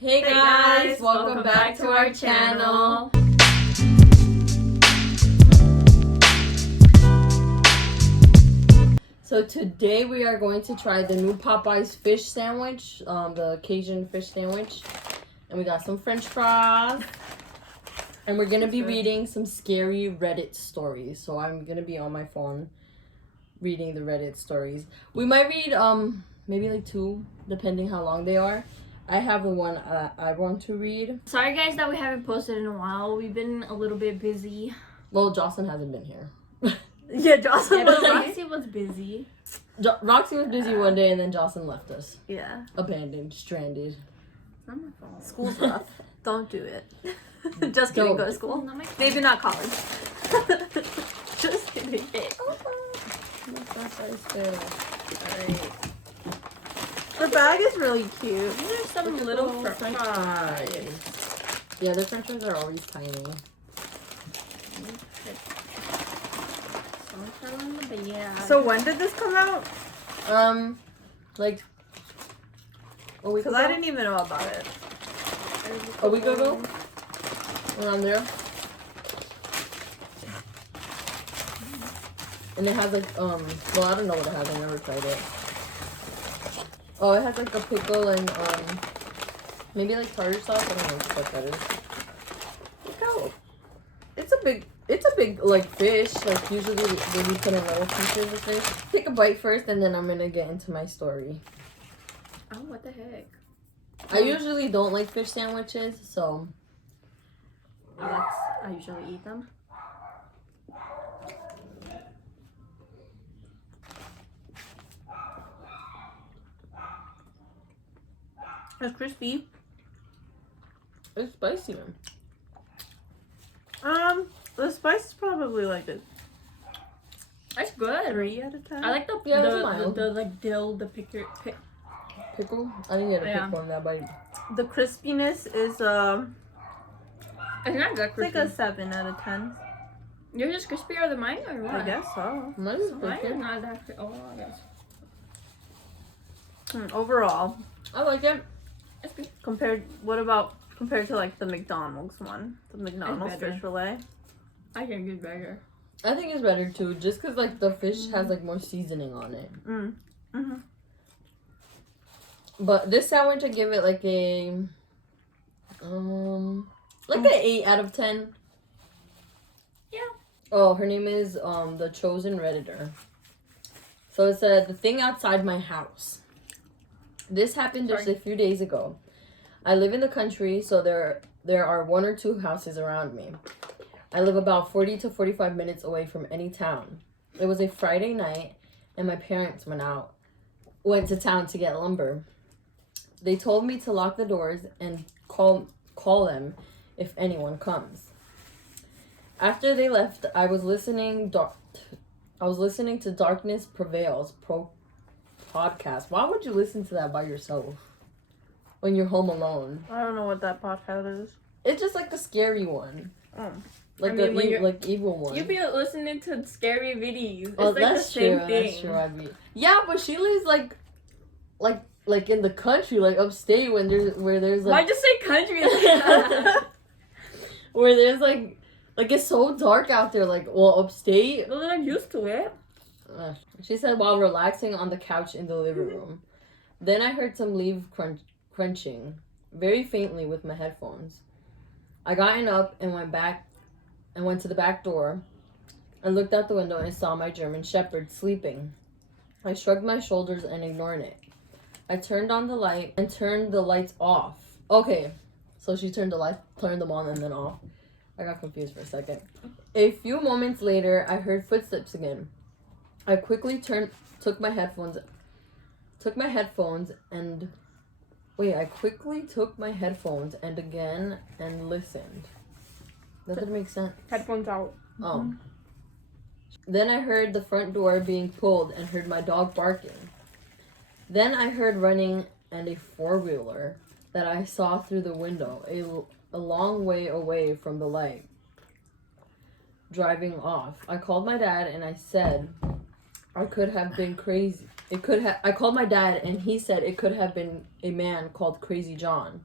Hey guys, welcome back to our channel. So today we are going to try the new Popeye's fish sandwich, the Cajun fish sandwich. And we got some french fries. And we're going to be reading some scary Reddit stories. So I'm going to be on my phone reading the Reddit stories. We might read maybe like 2, depending how long they are. I have the one I want to read. Sorry guys that we haven't posted in a while. We've been a little bit busy. Well, Jocelyn hasn't been here. Yeah, Jocelyn was Roxy was busy. Roxy was busy one day and then Jocelyn left us. Yeah. Abandoned, stranded. It's not my fault. School's rough. Don't do it. Just kidding, go to school. Not my fault. Maybe not college. Just kidding. Alright. The bag is really cute. These are some little french fries. Yeah, the french fries are always tiny. So when did this come out? Like a week Because ago? I didn't even know about it. A week ago? Around there. And it has like, well, I don't know what it has. I never tried it. Oh, it has like a pickle and, maybe like tartar sauce. I don't know what that is. Look how, it's a big, like, fish. Like, usually they be putting little pieces of fish. Take a bite first and then I'm gonna get into my story. Oh, what the heck? I usually don't like fish sandwiches, so. I usually eat them. It's crispy. It's spicy. The spice is probably like a It's good. 3 out of 10. I like the like dill, the pickle. Pickle? I didn't get a Yeah. pickle on that bite. The crispiness is It's not that it's crispy. like a 7 out of 10. You're just crispier than mine, or what? I guess so. Mine is Mine is pickle. not that crispy. Oh, I guess. Overall, I like it. It's good. compared to like the McDonald's one, the McDonald's better. fish fillet. I can get better. I think it's better too, just because like the fish has like more seasoning on it. But this sandwich, I give it like a, like an 8 out of 10. Yeah. Oh, her name is the Chosen Redditor. So it said, the thing outside my house. This happened just a few days ago. I live in the country, so there are 1 or 2 houses around me. I live about 40 to 45 minutes away from any town. It was a Friday night, and my parents went to town to get lumber. They told me to lock the doors and call them if anyone comes. After they left, I was listening to Darkness Prevails podcast. Why would you listen to that by yourself when you're home alone? I don't know what that podcast is. It's just like the scary one. Oh. Like I mean, the evil one. You be listening to scary videos. It's Oh, like that's the same true. thing. That's true. Yeah, but she lives like in the country, like upstate, where there's like. Why'd you say country? Where there's like it's so dark out there. Like, well, upstate. Well, then I'm used to it. She said while relaxing on the couch in the living room. Then I heard some leaves crunching, very faintly with my headphones. I gotten up and went to the back door and looked out the window and saw my German Shepherd sleeping. I shrugged my shoulders and ignored it. I turned on the light and turned the lights off. Okay, so she turned them on and then off. I got confused for a second. A few moments later, I heard footsteps again. I quickly took my headphones and again and listened. That didn't make sense. Headphones out. Oh. Then I heard the front door being pulled and heard my dog barking. Then I heard running and a 4-wheeler that I saw through the window, a long way away from the light, driving off. I called my dad and I said I could have been crazy. I called my dad and he said it could have been a man called Crazy John.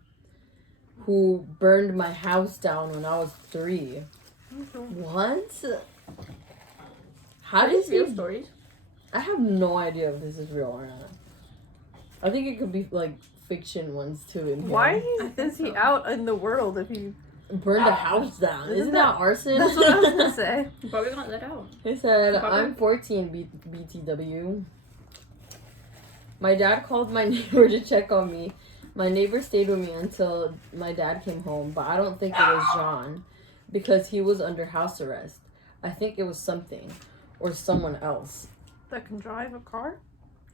who burned my house down when I was 3. What? How Are these does real he? stories? I have no idea if this is real or not. I think it could be like fiction ones too. In here. Why I think is he so. out in the world if he... Burned a house down? Isn't that arson? That's what I was gonna say. But we got let out. He said, Popeye? I'm 14, BTW. My dad called my neighbor to check on me. My neighbor stayed with me until my dad came home, but I don't think it was John because he was under house arrest. I think it was something or someone else. That can drive a car?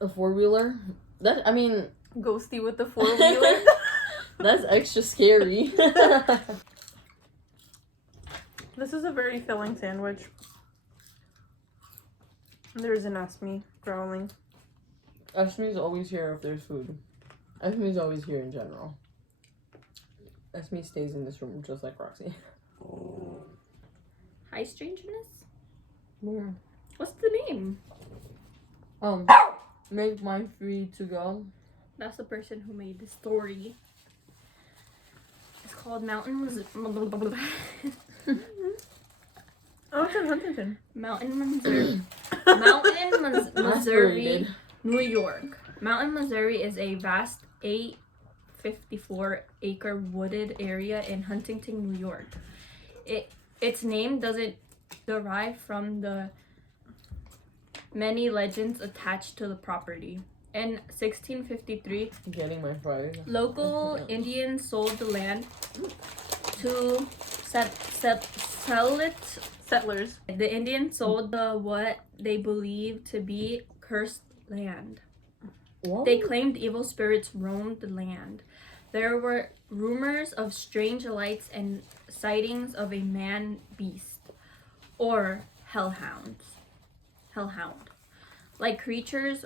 A 4-wheeler? That, I mean... Ghosty with the 4-wheeler? That's extra scary. This is a very filling sandwich. There's an Esme growling. Esme's always here if there's food. Esme's always here in general. Esme stays in this room just like Roxy. Hi, strangeness. Where? What's the name? Make mine free to go. That's the person who made the story. It's called Mountain Oh, it's in Huntington. Mountain, Missouri. Mountain, Missouri, Aspirated. New York. Mountain, Missouri is a vast 854-acre wooded area in Huntington, New York. Its name doesn't derive from the many legends attached to the property. In 1653, Getting my fries. local Indians sold the land to sell it. Settlers. The Indians sold the what they believed to be cursed land. What? They claimed evil spirits roamed the land. There were rumors of strange lights and sightings of a man-beast or hellhound, like creatures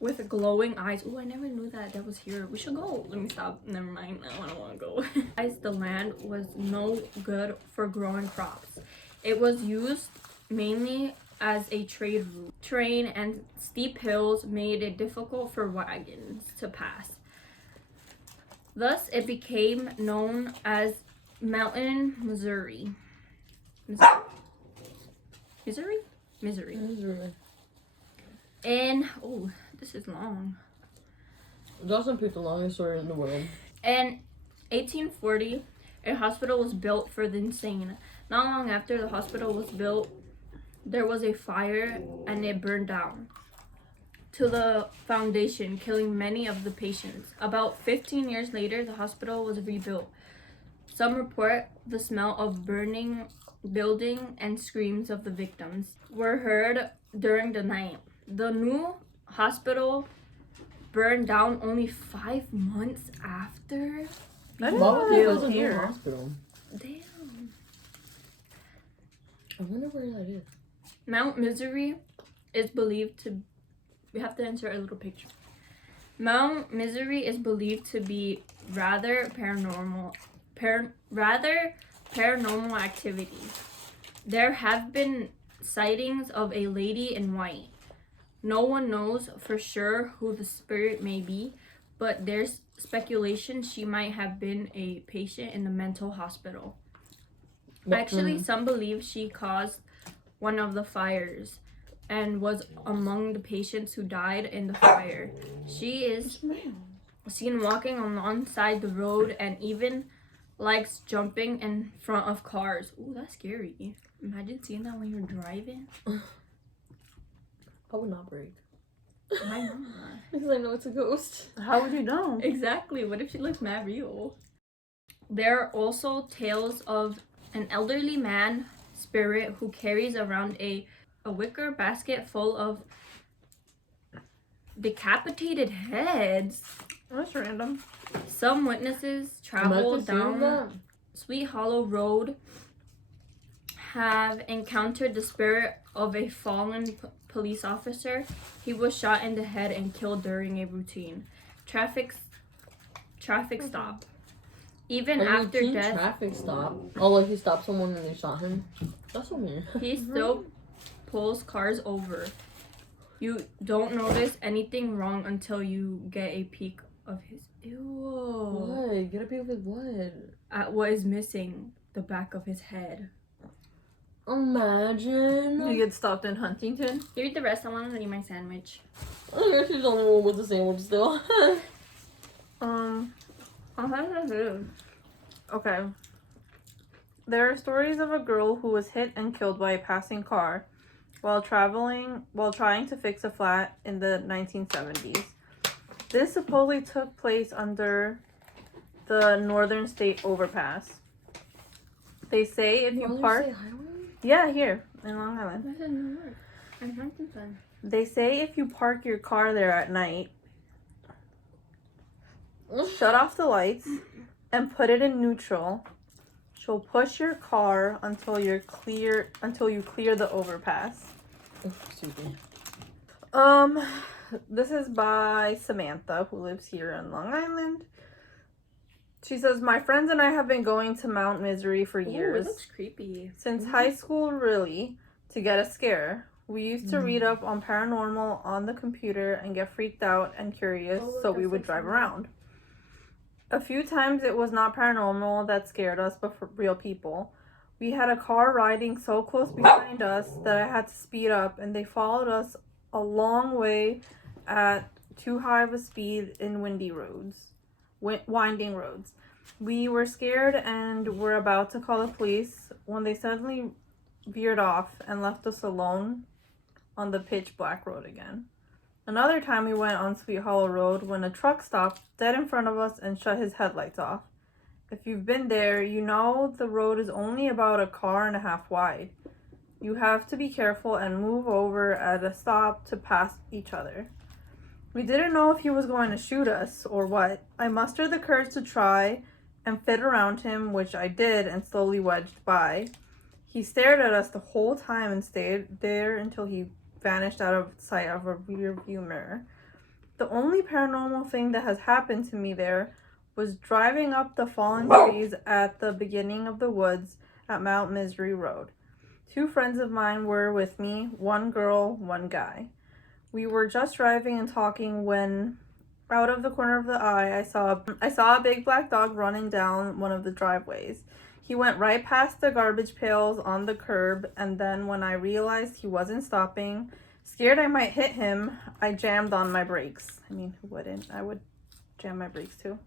with glowing eyes. Oh, I never knew that was here. We should go. Let me stop. Never mind. I don't want to go. The land was no good for growing crops. It was used mainly as a trade route. Terrain and steep hills made it difficult for wagons to pass. Thus, it became known as Mountain, Missouri. Missouri? And, oh, this is long. Doesn't pick the longest story in the world. In 1840, a hospital was built for the insane. Not long after the hospital was built, there was a fire and it burned down to the foundation, killing many of the patients. About 15 years later, the hospital was rebuilt. Some report the smell of burning building and screams of the victims were heard during the night. The new hospital burned down only 5 months after. I didn't Why know would that they was build a new here. hospital? Damn. I wonder where that is. Mount Misery is believed to. We have to insert a little picture. Mount Misery is believed to be rather paranormal activity. There have been sightings of a lady in white. No one knows for sure who the spirit may be, but there's speculation she might have been a patient in the mental hospital. Actually, some believe she caused one of the fires and was among the patients who died in the fire. She is seen walking alongside the road and even likes jumping in front of cars. Ooh, that's scary. Imagine seeing that when you're driving. I would not break. Why not? Because I know it's a ghost. How would you know? Exactly. What if she looks mad real? There are also tales of an elderly man spirit who carries around a wicker basket full of decapitated heads. That's random. Some witnesses traveled down that. Sweet Hollow Road have encountered the spirit of a fallen police officer. He was shot in the head and killed during a routine traffic stop. Even after death, Traffic stop. Oh, like he stopped someone and they shot him. That's so weird. he still pulls cars over. You don't notice anything wrong until you get a peek of his Ew. What? Get a pic with what? What is missing? The back of his head. Imagine. You get stopped in Huntington. You eat the rest. I want to eat my sandwich. Oh, you're she's the only one with the sandwich still. Okay. There are stories of a girl who was hit and killed by a passing car while trying to fix a flat in the 1970s. This supposedly took place under the Northern State Overpass. They say if you park... Yeah, here, in Long Island. This is New York. In Huntington. They say if you park your car there at night, shut off the lights, and put it in neutral, she'll push your car until you clear the overpass. This is by Samantha, who lives here in Long Island. She says, my friends and I have been going to Mount Misery for years. It looks creepy. Since high school, really, to get a scare. We used to read up on paranormal on the computer and get freaked out and curious, so we would drive around. A few times it was not paranormal that scared us, but for real people. We had a car riding so close behind us that I had to speed up, and they followed us a long way at too high of a speed in winding roads. We were scared and were about to call the police when they suddenly veered off and left us alone on the pitch black road again. Another time we went on Sweet Hollow Road when a truck stopped dead in front of us and shut his headlights off. If you've been there, you know the road is only about a car and a half wide. You have to be careful and move over at a stop to pass each other. We didn't know if he was going to shoot us or what. I mustered the courage to try and fit around him, which I did, and slowly wedged by. He stared at us the whole time and stayed there until he vanished out of sight of a rear view mirror. The only paranormal thing that has happened to me there was driving up the fallen trees at the beginning of the woods at Mount Misery Road. 2 friends of mine were with me, 1 girl, 1 guy. We were just driving and talking when, out of the corner of the eye, I saw a big black dog running down one of the driveways. He went right past the garbage pails on the curb, and then when I realized he wasn't stopping, scared I might hit him, I jammed on my brakes. I mean, who wouldn't? I would jam my brakes too.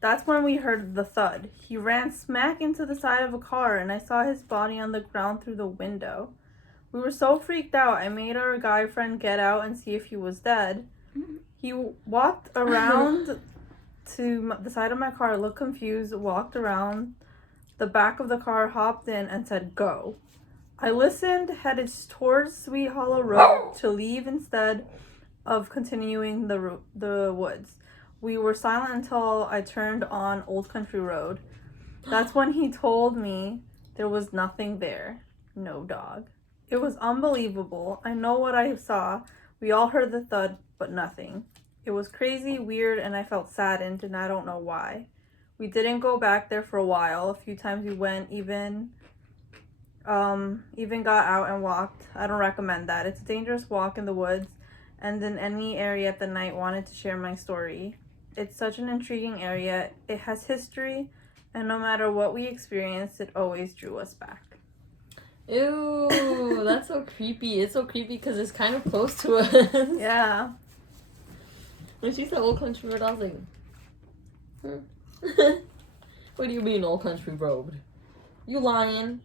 That's when we heard the thud. He ran smack into the side of a car, and I saw his body on the ground through the window. We were so freaked out, I made our guy friend get out and see if he was dead. He walked around to the side of my car, looked confused, walked around the back of the car, hopped in, and said, "Go." I listened, headed towards Sweet Hollow Road to leave instead of continuing the woods. We were silent until I turned on Old Country Road. That's when he told me there was nothing there. No dog. It was unbelievable. I know what I saw. We all heard the thud, but nothing. It was crazy, weird, and I felt saddened, and I don't know why. We didn't go back there for a while. A few times we went, even got out and walked. I don't recommend that. It's a dangerous walk in the woods and in any area at the night. Wanted to share my story. It's such an intriguing area. It has history, and no matter what we experienced, it always drew us back. Ew, that's so creepy. It's so creepy because it's kind of close to us. Yeah. When she said Old Country Road, I was like, what do you mean Old Country Road? You lying?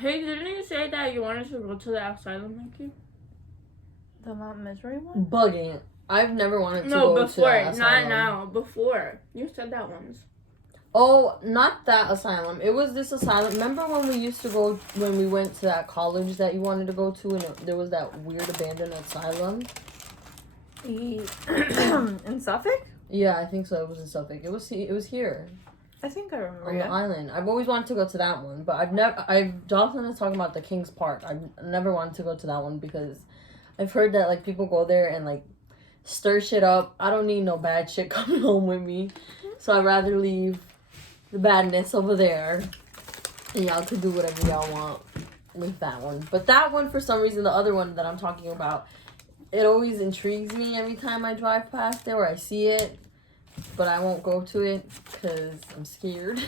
Hey, didn't you say that you wanted to go to the asylum, Nikki? The Mount Misery one? Bugging. I've never wanted to No, go before, to that asylum. not now. Before. You said that once. Oh, not that asylum. It was this asylum. Remember when we used to go, when we went to that college that you wanted to go to, and there was that weird abandoned asylum? In Suffolk? Yeah, I think so. It was in Suffolk. It was here I think I remember. on the island. I've always wanted to go to that one, but Jocelyn is talking about the King's Park. I've never wanted to go to that one because I've heard that like people go there and like stir shit up. I don't need no bad shit coming home with me, so I'd rather leave the badness over there, and y'all could do whatever y'all want with that one. But that one, for some reason, the other one that I'm talking about, it always intrigues me every time I drive past there or I see it. but I won't go to it because I'm scared.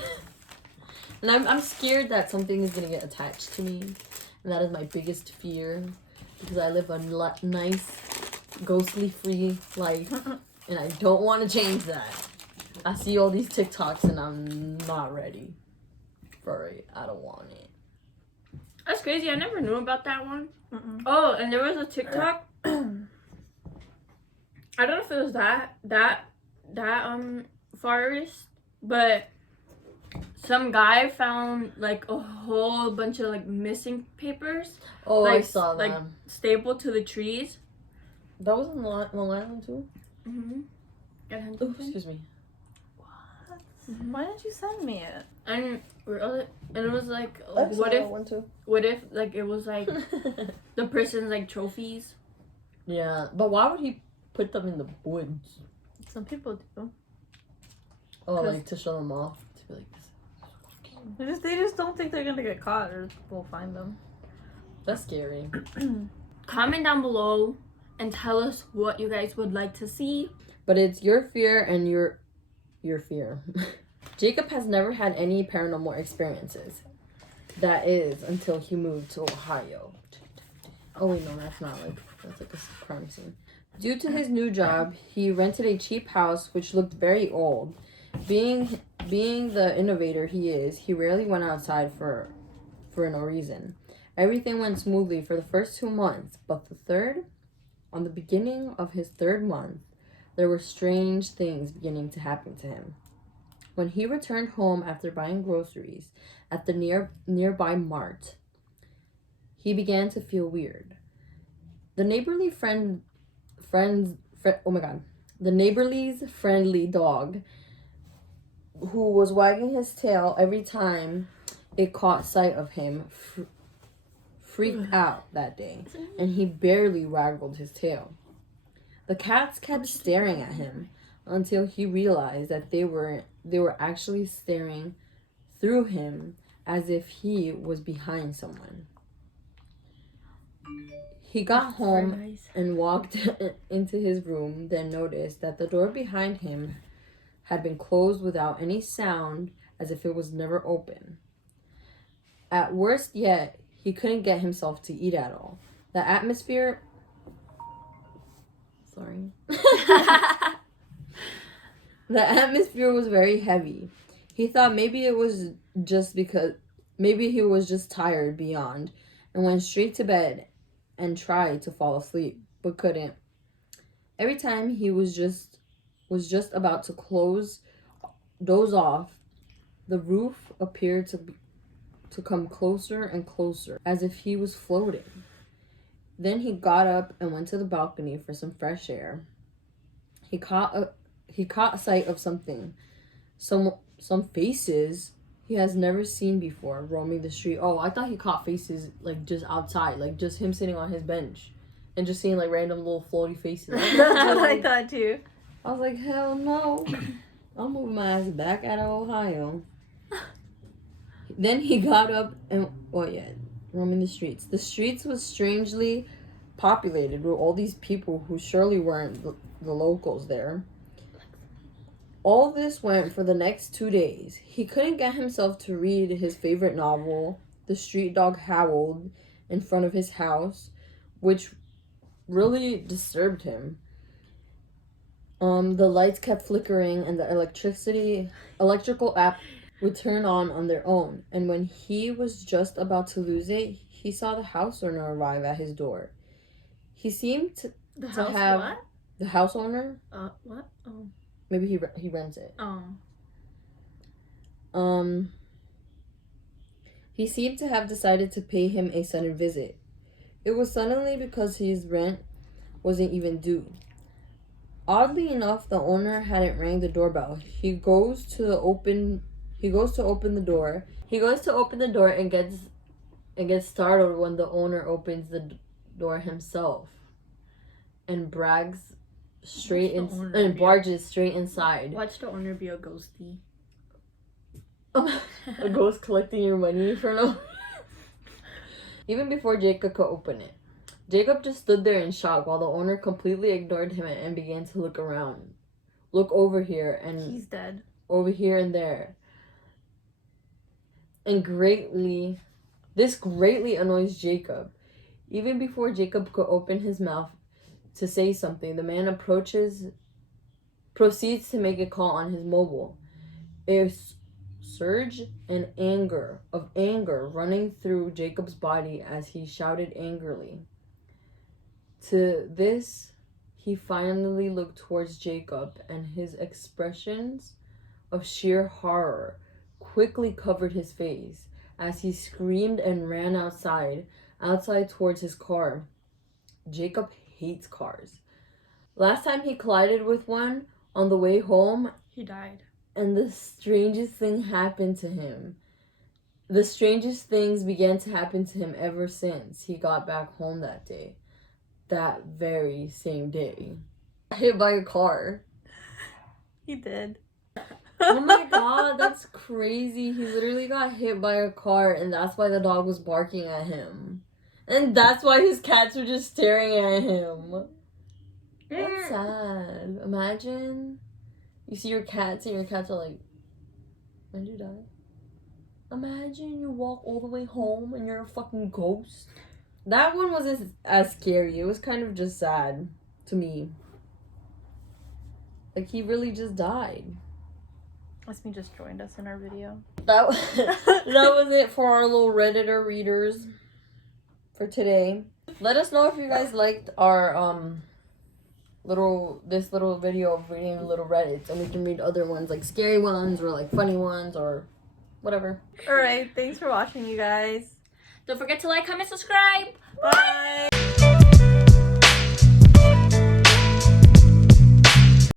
And I'm scared that something is gonna get attached to me, and that is my biggest fear because I live a nice, ghostly free life, and I don't want to change that. I see all these TikToks and I'm not ready for it. I don't want it. That's crazy. I never knew about that one. Oh, and there was a TikTok. I don't know if it was that forest, but some guy found like a whole bunch of like missing papers. Oh, like, I saw that. Like stapled to the trees. That was in Long Island too? Mm-hmm. Oh, excuse me. What? Why didn't you send me it? And it was like I saw what that if one too. what if like it was like the person's like trophies? Yeah, but why would he put them in the woods? Some people do. Oh, like to show them off. To be like this. They just don't think they're gonna get caught or we'll find them. That's scary. Comment down below and tell us what you guys would like to see. But it's your fear and your fear. Jacob has never had any paranormal experiences. That is until he moved to Ohio. Oh wait, no, that's not that's like a crime scene. Due to his new job, he rented a cheap house which looked very old. Being the innovator he is, he rarely went outside for no reason. Everything went smoothly for the first 2 months, but on the beginning of his third month, there were strange things beginning to happen to him. When he returned home after buying groceries at the nearby mart, he began to feel weird. The neighborly's friendly dog, who was wagging his tail every time it caught sight of him, freaked out that day, and he barely waggled his tail. The cats kept staring at him until he realized that they were actually staring through him as if he was behind someone. He got home and walked into his room, then noticed that the door behind him had been closed without any sound, as if it was never open. At worst yet, he couldn't get himself to eat at all. The atmosphere... Sorry. The atmosphere was very heavy. He thought maybe he was just tired beyond, and went straight to bed and tried to fall asleep, but couldn't. Every time he was just about to doze off, the roof appeared to come closer and closer, as if he was floating. Then he got up and went to the balcony for some fresh air. He caught sight of something, some faces he has never seen before roaming the street. Oh, I thought he caught faces like just outside, like just him sitting on his bench and just seeing like random little floaty faces. That's what I thought too. I was like, hell no. I'll move my ass back out of Ohio. Then he got up and, roaming the streets. The streets was strangely populated with all these people who surely weren't the locals there. All this went for the next 2 days. He couldn't get himself to read his favorite novel. The street dog howled in front of his house, which really disturbed him. The lights kept flickering and the electrical app would turn on their own. And when he was just about to lose it, he saw the house owner arrive at his door. He seemed to have... What? The house owner? What? Oh. Maybe he rents it. Oh. He seemed to have decided to pay him a sudden visit. It was suddenly because his rent wasn't even due. Oddly enough, the owner hadn't rang the doorbell. He goes to open the door. He goes to open the door and gets startled when the owner opens the door himself and barges straight inside. Watch the owner be a ghosty. A ghost collecting your money for no. Even before Jacob could open it, Jacob just stood there in shock while the owner completely ignored him and began to look look over here and He's dead. over here and there. And this greatly annoys Jacob. Even before Jacob could open his mouth to say something, the man proceeds to make a call on his mobile. A surge and anger running through Jacob's body as he shouted angrily. To this, he finally looked towards Jacob, and his expressions of sheer horror quickly covered his face as he screamed and ran outside towards his car. Jacob hates cars. Last time he collided with one on the way home, he died. And the strangest thing happened to him. The strangest things began to happen to him ever since he got back home that day. That very same day. Hit by a car. He did. Oh my god, that's crazy. He literally got hit by a car, and that's why the dog was barking at him. And that's why his cats were just staring at him. That's sad. Imagine you see your cats and your cats are like, when did you die? Imagine you walk all the way home and you're a fucking ghost. That one wasn't as scary. It was kind of just sad to me. Like, he really just died. Esme just joined us in our video. That was it for our little Redditor readers for today. Let us know if you guys liked our little video of reading little Reddits, and we can read other ones, like scary ones or like funny ones or whatever. All right, thanks for watching, you guys. Don't forget to like, comment, subscribe. Bye.